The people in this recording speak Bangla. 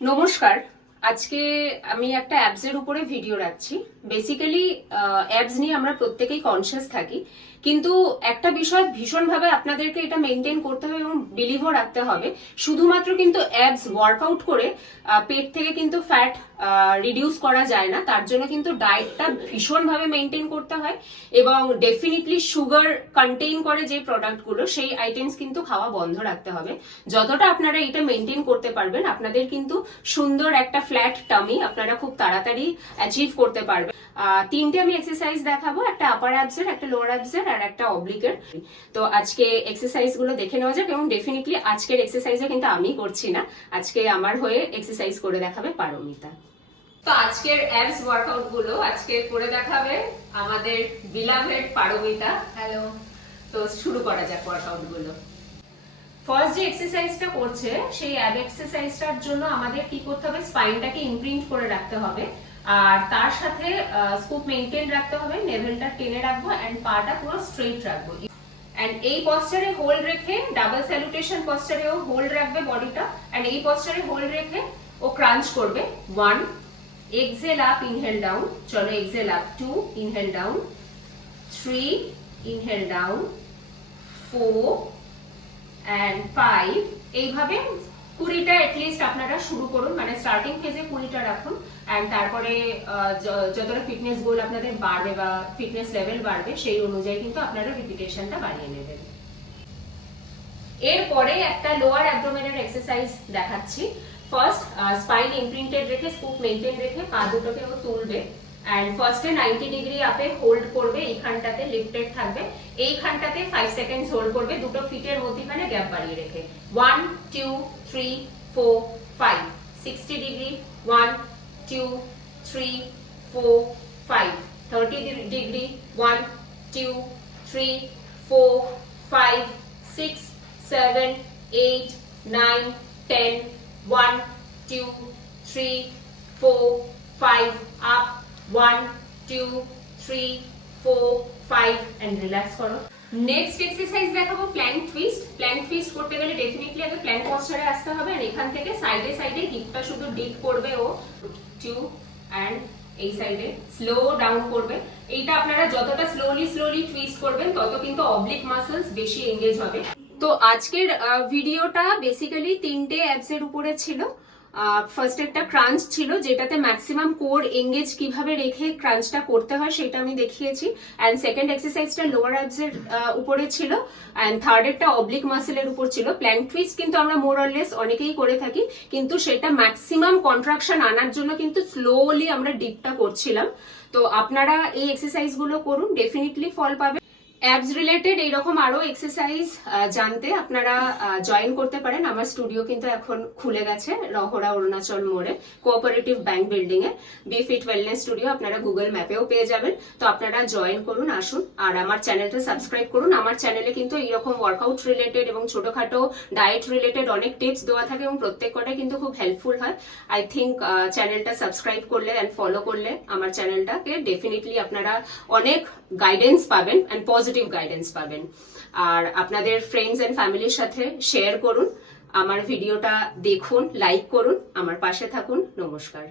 নমস্কার। আজকে আমি একটা অ্যাবসের উপরে ভিডিও রাখছি। বেসিক্যালি অ্যাবস নিয়ে আমরা প্রত্যেকেই কনসিয়াস থাকি, কিন্তু একটা বিষয় ভীষণভাবে আপনাদেরকে এটা মেনটেন করতে হবে এবং বিলিভও রাখতে হবে। শুধুমাত্র কিন্তু অ্যাবস ওয়ার্কআউট করে পেট থেকে কিন্তু ফ্যাট রিডিউস করা যায় না। তার জন্য কিন্তু ডায়েটটা ভীষণভাবে মেনটেন করতে হয় এবং ডেফিনেটলি সুগার কন্টেইন করে যে প্রোডাক্টগুলো সেই আইটেমস কিন্তু খাওয়া বন্ধ রাখতে হবে। যতটা আপনারা এটা মেনটেন করতে পারবেন, আপনাদের কিন্তু সুন্দর একটা ফ্ল্যাট টামি আপনারা খুব তাড়াতাড়ি অ্যাচিভ করতে পারবেন। তিনটে আমি এক্সারসাইজ দেখাবো, একটা আপার অ্যাবসের, একটা লোয়ার অ্যাবসের আর একটা অবলিকের। তো আজকে এক্সারসাইজ গুলো দেখে নেওয়া যাক এবং ডেফিনেটলি আজকের এক্সারসাইজও কিন্তু আমি করছি না, আজকে আমার হয়ে এক্সারসাইজ করে দেখাবে পারমিতা। তো আজকের অ্যাবস ওয়ার্কআউট গুলো আজকে করে দেখাবে আমাদের বিলাভেড পারমিতা। হ্যালো। তো শুরু করা যাক ওয়ার্কআউট গুলো। ফার্স্ট যে এক্সারসাইজটা করছে সেই অ্যাব এক্সারসাইজটার জন্য আমাদের কি করতে হবে, স্পাইনটাকে ইমপ্রিন্ট করে রাখতে হবে আর তার সাথে স্কুপ মেইনটেইন রাখতে হবে, নেভেলটা টেনে রাখবো এন্ড পাটা পুরো স্ট্রেট রাখবো। এন্ড এই পশ্চারে হোল্ড রেখে ডাবল স্যালুটেশন পশ্চারেও হোল্ড রাখবে বডিটা এন্ড এই পশ্চারে হোল্ড রেখে ও ক্রাঞ্চ করবে। 1, exhale up, inhale down, চলো exhale up, 2, inhale down, 3, inhale down, 4 and 5। এইভাবে 20টা এটলিস্ট আপনারা শুরু করুন, মানে স্টার্টিং ফেজে 20টা রাখুন এন্ড তারপরে যতটা ফিটনেস গোল আপনাদের বাড়বে বা ফিটনেস লেভেল বাড়বে সেই অনুযায়ী কিন্তু আপনারা রিপিটেশনটা বাড়িয়ে নেবেন। এরপরে একটা লোয়ার অ্যাবডোমেনের এক্সারসাইজ দেখাচ্ছি। ফার্স্ট স্পাইন ইমপ্রিন্টেড রেখে স্কুপ মেইনটেইন রেখে পা দুটোকেও তুলবে এন্ড ফার্স্টে 90 ডিগ্রি আপে হোল্ড করবে, এইখানটাতে লিফটেড থাকবে, এইখানটাতে 5 সেকেন্ডস হোল্ড করবে দুটো ফিটের মধ্যখানে গ্যাপ বাড়িয়ে রেখে। 1, 2, 3, 4, 5। 60 degree, 1, 2, 3, 4, 5। 30 degree, 1, 2, 3, 4, 5, 6, 7, 8, 9, 10, 1, 2, 3, 4, 5, up, 1, 2, 3, 4, 5 and relax করো। নেক্সট এক্সারসাইজ দেখাবো প্ল্যাঙ্ক টুইস্ট। প্ল্যাঙ্ক টুইস্ট করতে গেলে ডেফিনেটলি আগে প্ল্যাঙ্ক পশ্চারে আসতে হবে আর এখান থেকে সাইডে সাইডে হিপটা শুধু ডিপ করবে ও 2 এন্ড এই সাইডে স্লো ডাউন করবে। এইটা আপনারা যতটা স্লোলি টুইস্ট করবেন তত কিন্তু অবলিক মাসলস বেশি এঙ্গেজ হবে। তো আজকের ভিডিওটা বেসিক্যালি তিনটে অ্যাবসের উপরে ছিল। ফার্স্ট একটা ক্রাঞ্চ ছিল যেটাতে ম্যাক্সিমাম কোর এঙ্গেজ কিভাবে রেখে ক্রাঞ্চটা করতে হয় সেটা আমি দেখিয়েছি এন্ড সেকেন্ড এক্সারসাইজটা লোয়ার অ্যাবসের উপরে ছিল এন্ড থার্ড একটা অবলিক মাসেলের উপর ছিল। প্ল্যাঙ্ক টুইস্ট কিন্তু আমরা মোর অর লেস অনেকেই করে থাকি, কিন্তু সেটা ম্যাক্সিমাম কন্ট্রাকশন আনার জন্য কিন্তু স্লোলি আমরা ডিপটা করছিলাম। তো আপনারা এই এক্সারসাইজ গুলো করুন, ডেফিনেটলি ফল পাবেন। অ্যাবস রিলেটেড এইরকম আরো এক্সারসাইজ জানতে আপনারা জয়েন করতে পারেন। আমার স্টুডিও কিন্তু এখন খুলে গেছে রহরা অরুণাচল মোড়ে, cooperative bank building A B fit wellness studio. আপনারা গুগল ম্যাপেও পেয়ে যাবেন। তো আপনারা জয়েন করুন, আসুন আর আমার চ্যানেলটা সাবস্ক্রাইব করুন। আমার চ্যানেলে কিন্তু এইরকম ওয়ার্কআউট রিলেটেড এবং ছোটখাটো ডায়েট রিলেটেড অনেক টিপস দেওয়া থাকে এবং প্রত্যেক কটাই কিন্তু খুব হেল্পফুল হয়। আই থিঙ্ক চ্যানেলটা সাবস্ক্রাইব করলে এন্ড ফলো করলে আমার চ্যানেলটাকে ডেফিনেটলি আপনারা অনেক গাইডেন্স পাবেন এন্ড পজিটিভ গাইডেন্স পাবেন। আর আপনাদের ফ্রেন্ডস এন্ড ফ্যামিলির সাথে শেয়ার করুন, আমার ভিডিওটা দেখুন, লাইক করুন, আমার পাশে থাকুন। নমস্কার।